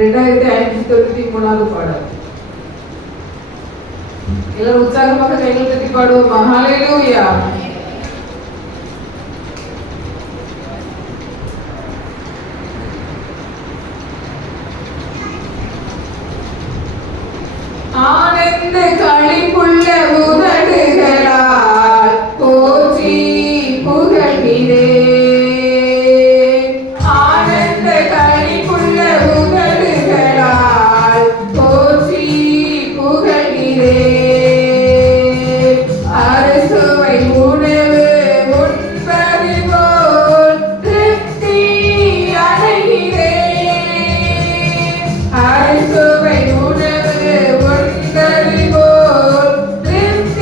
2593 பாடல். எல்லாரும் உற்சாகமாக கைகள் தட்டி பாடுவோமா? ஹல்லேலூயா. ஆனந்த களிப்புள்ள உதடுகளால் போற்றி புகழ்கிறேன். ஆனந்த களிப்புள்ள உதடுகளால் போற்றி புகழ்கிறேன். அறுசுவை உணவு உண்பது போல் திருப்தி அடைகிறேன். அறுசுவை உணவு உண்பது போல் திருப்தி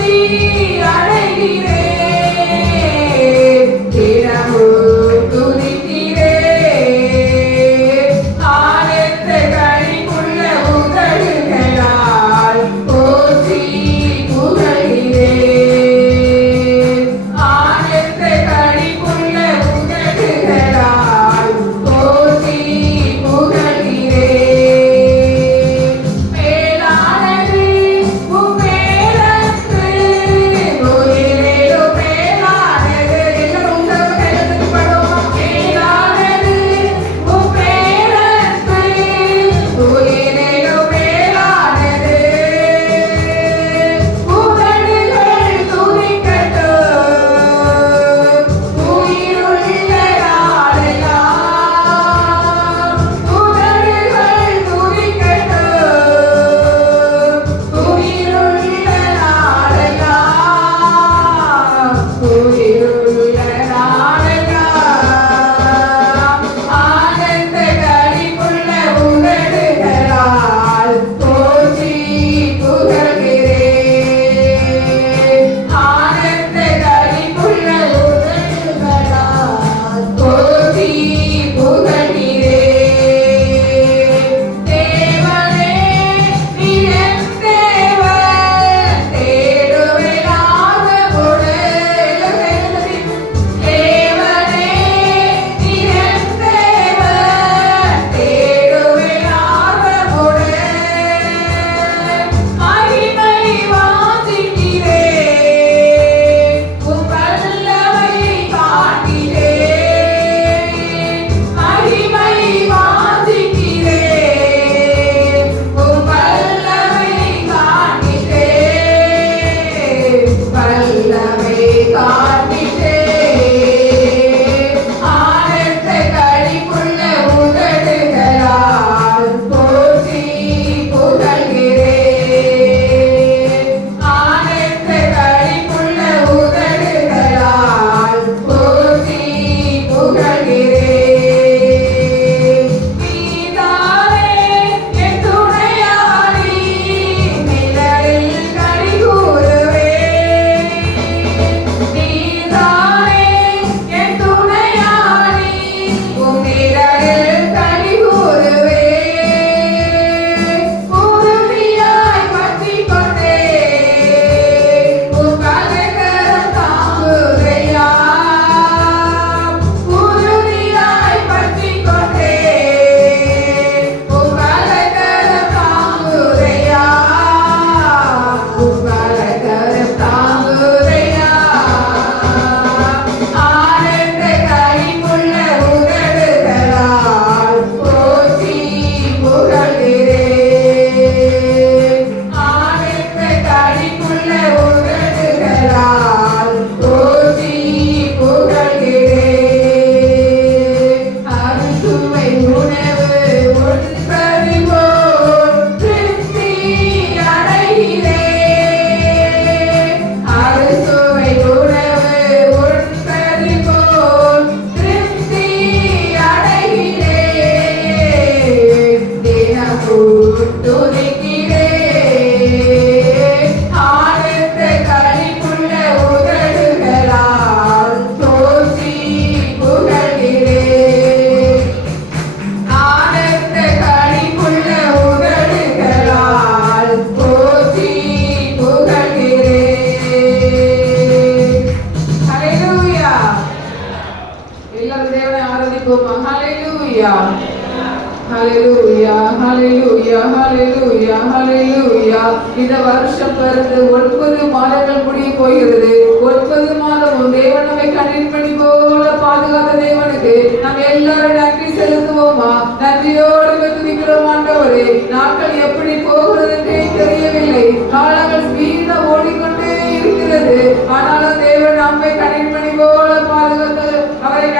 ஹalleluya ஹalleluya ஹalleluya ஹalleluya. இந்த வருஷம் பிறந்து 9 மாதங்கள் முடிய போகிறது. 9 மாதமும் தேவன் நம்மை கண்ணின்படி போல பாதுகாத்த தேவனுக்கு நாம் எல்லாரும் நன்றி செலுத்துவோமா? நன்றியோடு துதிக்கிறோம் ஆண்டவரே. நாட்கள் எப்படி போகிறதுன்றே தெரியவில்லை. காலங்கள் ஸ்பீடா ஓடிக்கொண்டே இருக்கிறது. ஆனாலும் தேவன் நம்மை கண்ணின்படி போல பாதுகாத்து அவரை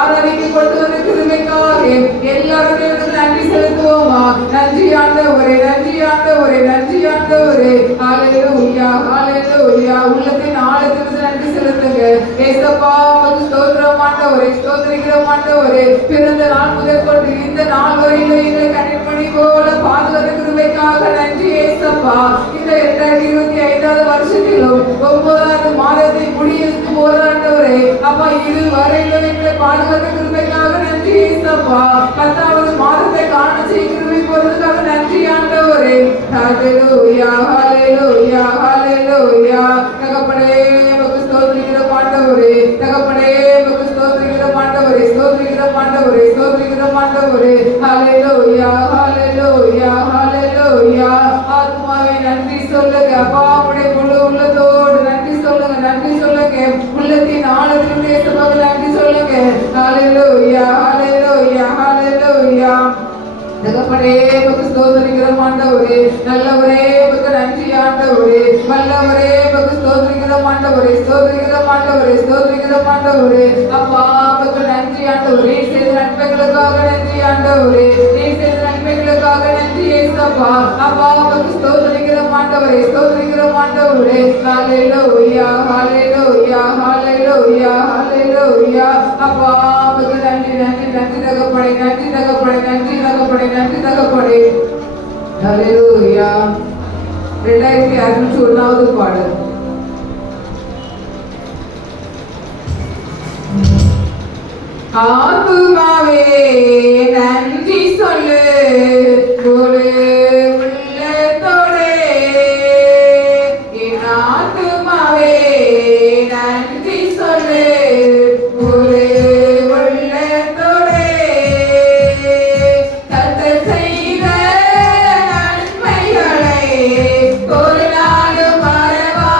ஆராதிக்க கொண்டு வந்த கிருபைக்காக எல்லாரும் தேவனுக்கு நன்றி செலுத்துவோமா? நன்றி ஆண்டவரே, நன்றி ஆண்டவரே, நன்றி ஆண்டவரே. ஹalleluya ஹalleluya. உள்ளத்தின் ஆழத்திலிருந்து நன்றி செலுத்துங்க. ஏசப்பா உமக்கு ஸ்தோத்திரம் ஆண்டவரே, ஸ்தோத்திரிக்கிறோம் ஆண்டவரே. பிறந்த நாள் முதற்கொண்டு இந்த நாள் வரையில எங்களை கண்ணின்படி போல பாதுகாத்த கிருபைக்காக நன்றி ஏசப்பா. இந்த 2025 வருஷத்திலும் 9வது மாதத்தை முடியெடுத்து போராண்டவரே அப்பா, இது வரையிலும் எங்களை பாதுகாத்த கிருபைக்காக நன்றி ஏசப்பா. 10வது மாதத்தை காண செய்ய கிருபை போறதுக்காக நன்றி ஆண்டவரே. ஹalleluya ஹalleluya ஹalleluya. தகப்பனே உமக்கு ஸ்தோத்திரிக்கிறோம் ஆண்டவரே, தகப்பனே உமக்கு ஸ்தோத்திரிக்கிறோம் ஆண்டவரே, ஸ்தோத்திரிக்கிறோம் ஆண்டவரே, ஸ்தோத்திரிக்கிறோம் ஆண்டவரே. ஹalleluya ஹalleluya ஹalleluya. ஆத்மாவே நன்றி சொல்லுங்க அப்பா, உம்முடைய முழு உள்ளத்தோடு நன்றி சொல்லுங்க, நன்றி சொல்லுங்க. உள்ளத்தின் ஆழத்திலிருந்து இயேசுவுக்கு நன்றி சொல்லுங்க. ஹalleluya ஹalleluya ஹalleluya. தகப்பனே உமக்கு ஸ்தோத்திரிக்கிறோம் ஆண்டவரே, நல்லவரே உமக்கு நன்றி ஆண்டவரே, வல்லவரே உமக்கு ஸ்தோத்திரிக்கிறோம் ஆண்டவரே, ஸ்தோத்திரிக்கிறோம் ஆண்டவரே, ஸ்தோத்திரிக்கிறோம் ஆண்டவரே. அப்பா உமக்கு நன்றி ஆண்டவரே, செய்த நன்மைகளுக்காக நன்றி ஆண்டவரே, செய்த நன்மைகளுக்காக நன்றி ஏசப்பா. அப்பா உமக்கு ஸ்தோத்திரிக்கிறோம் ஆண்டவரே, ஸ்தோத்திரிக்கிறோம் ஆண்டவரே. ஹalleluya ஹalleluya ஹalleluya ஹalleluya. அப்பா உமக்கு நன்றி நன்றி நன்றி தகப்பனே, நன்றி தகப்பனே, நன்றி தகப்பனே, நன்றி தகப்பனே. ஹalleluya. 2601வது பாடல். ஆத்துமாவே நன்றி சொல்லு ஒரு உள்ளத்தோடே, என் ஆத்துமாவே நன்றி சொல்லு ஒரு உள்ளத்தோடே. கர்த்தர் செய்த நன்மைகளை ஒரு நாளும் மறவாதே,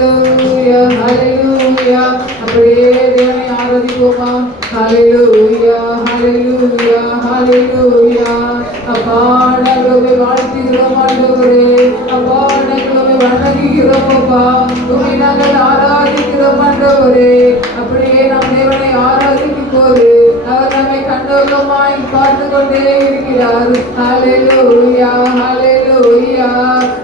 ஹalleluya ஹalleluya. அப்படியே தேவனை ஆராதிப்போமா. ஹalleluya ஹalleluya ஹalleluya. அப்பா நாங்கள் வாழ்த்துகிறோம் ஆண்டவரே. அப்பா நாங்கள் வணங்குகிறோம் அப்பா. உம்மை நாங்கள் ஆராதிக்கிறோம் ஆண்டவரே. அப்படியே நம் தேவனை ஆராதிக்கும் போது அவர் நம்மை கண்ணோக்கமாய் பார்த்து கொண்டே இருக்கிறார். ஹalleluya ஹalleluya.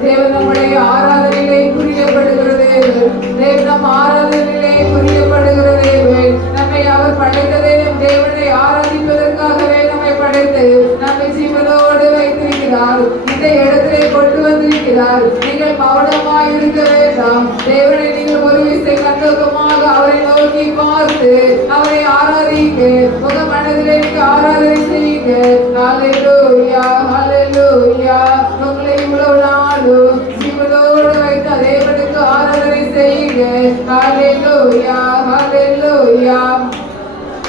தேவன் நம்முடைய ஆராதனையிலே புரியப்படுகிற தேவன். தேவன் நம் ஆராதனையிலே புரியப்படுகிற தேவன். நம்மை அவர் படைத்ததே நம் தேவனை ஆராதிப்பதற்காகவே நம்மை படைத்து நம்மை ஜீவனோடு வைத்திருக்கிறார். இந்த இடத்திலே கொண்டு வந்திருக்கிறார். நீங்கள் மௌனமாய் இருக்க வேண்டாம். தேவனை நீங்கள் ஒரு விசை கண்ணோக்கமாக அவரை நோக்கி பார்த்து அவரை ஆராதிங்க. உங்க மனதிலே நீங்க ஆராதனை செய்யுங்க. ஹalleluya ஹalleluya. உங்களை இவ்வளவு நாளும் ஜீவனோடு வைத்த தேவனுக்கு ஆராதனை செய்யுங்க. ஹalleluya ஹalleluya.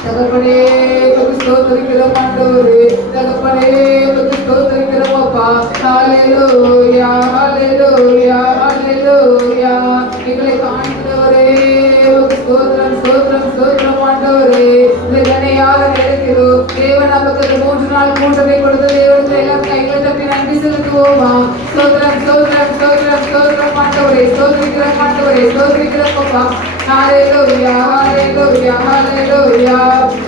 தகப்பனே உமக்கு ஸ்தோத்திரிக்கிறோம் ஆண்டவரே. தகப்பனே உமக்கு ஸ்தோத்திரிக்கிறோம் அப்பா. ஹalleluya ஹalleluya ஹalleluya. எங்களை காண்கிறவரே உமக்கு ஸ்தோத்திரம் ஸ்தோத்திரம் ஸ்தோத்திரம் ஆண்டவரே. இந்த கனையார நேரத்திலோ தேவன் நமக்கு 3 நாள் மூன்றரை கொடுத்த தேவனுக்கு எல்லாம் கைகளை தட்டி நன்றி செலுத்துவோமா. ஸ்தோத்திரம் ஸ்தோத்திரம் ஸ்தோத்திரம் ஸ்தோத்திரம் ஆண்டவரே. ஸ்தோத்திரிக்கிறோம் ஆண்டவரே. ஸ்தோத்திரிக்கிறோம் அப்பா. ஹalleluya ஹalleluya ஹalleluya.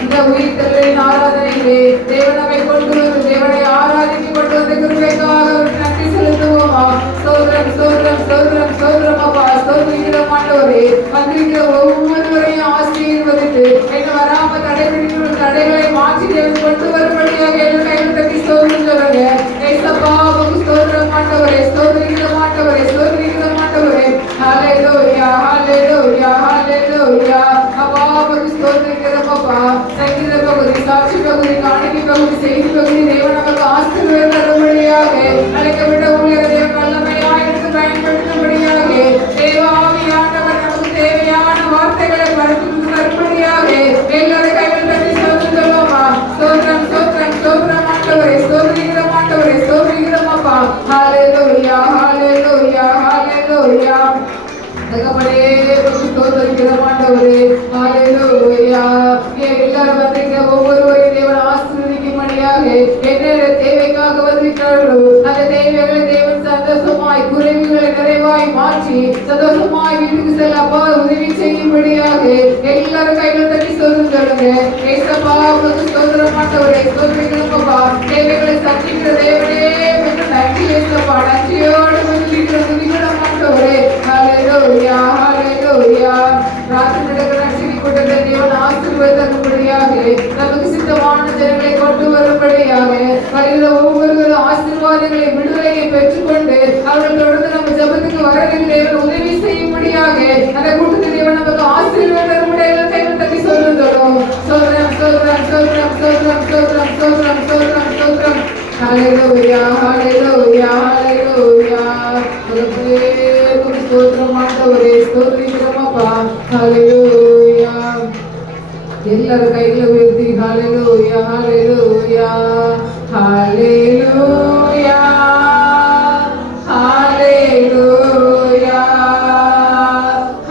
இந்த உயிர்த்தலின் ஆராதனையிலே தேவன் நம்மை கொண்டு வந்து தேவனை ஆராதித்து கொண்டு வந்த கிருபைக்காக அவருக்கு நன்றி செலுத்துவோமா. ஸ்தோத்திரம் ஸ்தோத்திரம் ஸ்தோத்திரம் ஸ்தோத்திரம் அப்பா. ஸ்தோத்திரிக்கிறோம் ஆண்டவரே. வந்திருக்கிற ஒவ்வொருவரையும் ஆசீர்வதித்து என்ன வராம தடைபிடிக்கிற தடைகளை மாற்றி தேவன் கொண்டு வரும்படியாக என் கையில் தட்டி ஸ்தோத்திரம் சொல்லுங்க. ஏசப்பா உமக்கு ஸ்தோத்திரம் ஆண்டவரே. ஸ்தோத்திரிக்கிறோம் ஆண்டவரே. ஸ்தோத்திரிக்கிறோம் ஆண்டவரே. ஹalleluya ஹalleluya ஹalleluya. அப்பா உமக்கு ஸ்தோத்திரிக்கிறோம் அப்பா. சங்கீத பகுதி, சாட்சி பகுதி, காணிக்கை பகுதி, செய்தி பகுதி தேவன் நமக்கு ஆசீர்வாதம் தரும்படியாக அழைக்கப்பட்ட ஊழியர் தேவன் வல்லமையாய் எடுத்து பயன்படுத்தும்படியாக தேவாவியானவர் நமக்கு தேவையான வார்த்தைகளை பரப்புக்கு தரும்படியாக எல்லாரும் கைகள் தட்டி ஸ்தோத்திரம் சொல்லுவோமா. ஸ்தோத்திரம் ஸ்தோத்திரம் ஸ்தோத்திரம் ஆண்டவரே. ஸ்தோத்திரிக்கிறோம் ஆண்டவரே. ஸ்தோத்திரிக்கிறோம் அப்பா. ஹalleluya ஹalleluya ஹalleluya. தகப்பனே உமக்கு ஸ்தோத்திரிக்கிறோம் ஆண்டவரே. ஹalleluya. எல்லாரும் வந்திருக்கிற ஒவ்வொருவரையும் தேவன் ஆசீர்வதிக்கும்படியாக என்னென்ன தேவைக்காக வந்திருக்கிறார்களோ அந்த தேவைகளை தேவன் சந்தோஷமாய் குறைவுகளை நிறைவாய் மாற்றி சந்தோஷமாய் வீட்டுக்கு செல்ல அப்பா உதவி செய்யும்படியாக எல்லாரும் கைகள் தட்டி ஸ்தோத்திரம் சொல்லுங்க. ஏசப்பா உமக்கு ஸ்தோத்திரம் ஆண்டவரே. ஸ்தோத்திரிக்கிறோம் அப்பா. தேவைகளை சந்திக்கிற தேவனே உமக்கு நன்றி ஏசப்பா. நன்றியோடு வந்திருக்கிற துதிக்கிறோம் ஆண்டவரே. ஹalleluya ஹalleluya. ராத்திரி நடக்கிற நட்சத்திர கூட்டத்தை தேவன் ஆசீர்வதிக்கும்படியாக நமக்கு சித்தமான ஜனங்களை கொண்டு வரும்படியாக வருகிற ஒவ்வொருவரும் ஆசீர்வாதங்களை விடுதலையை பெற்றுக்கொண்டு அவர்கள் தொடர்ந்து நம்ம ஜபத்துக்கு வரவேண்டிய தேவன் உதவி செய்யும்படியாக அந்த கூட்டத்தை தேவன் நமக்கு ஆசீர்வாதம் தரும்படியாக கைகள் தட்டி சொல்லுகிறோம். ஸ்தோத்திரம் ஸ்தோத்திரம் ஸ்தோத்திரம் ஸ்தோத்திரம் ஸ்தோத்திரம் ஸ்தோத்திரம் ஸ்தோத்திரம் ஸ்தோத்திரம். ஹalleluya ஹalleluya ஹalleluya. ஸ்தோத்திரம் ஆண்டவரே. ஸ்தோத்திரிக்கிறோம் அப்பா. ஹalleluya. எல்லாரும் கைகளை உயர்த்தி ஹalleluya ஹalleluya ஹalleluya ஹalleluya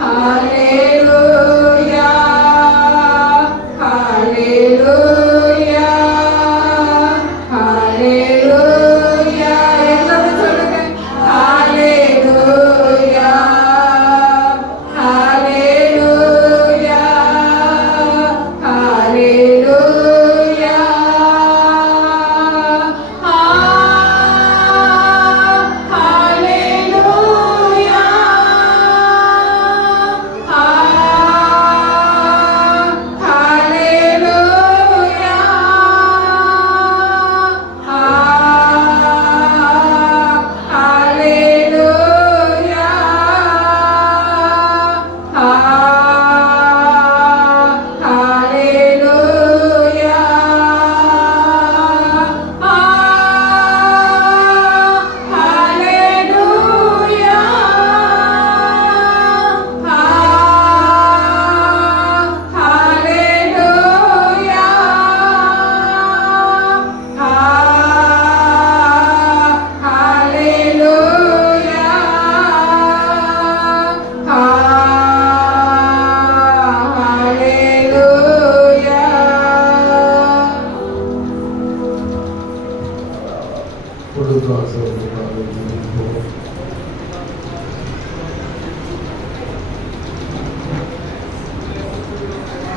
ஹalleluya ஹalleluya ஹalleluya. எல்லாரும் சொல்லுங்க. ஹalleluya ஹalleluya ஹalleluya. விசுவாசம்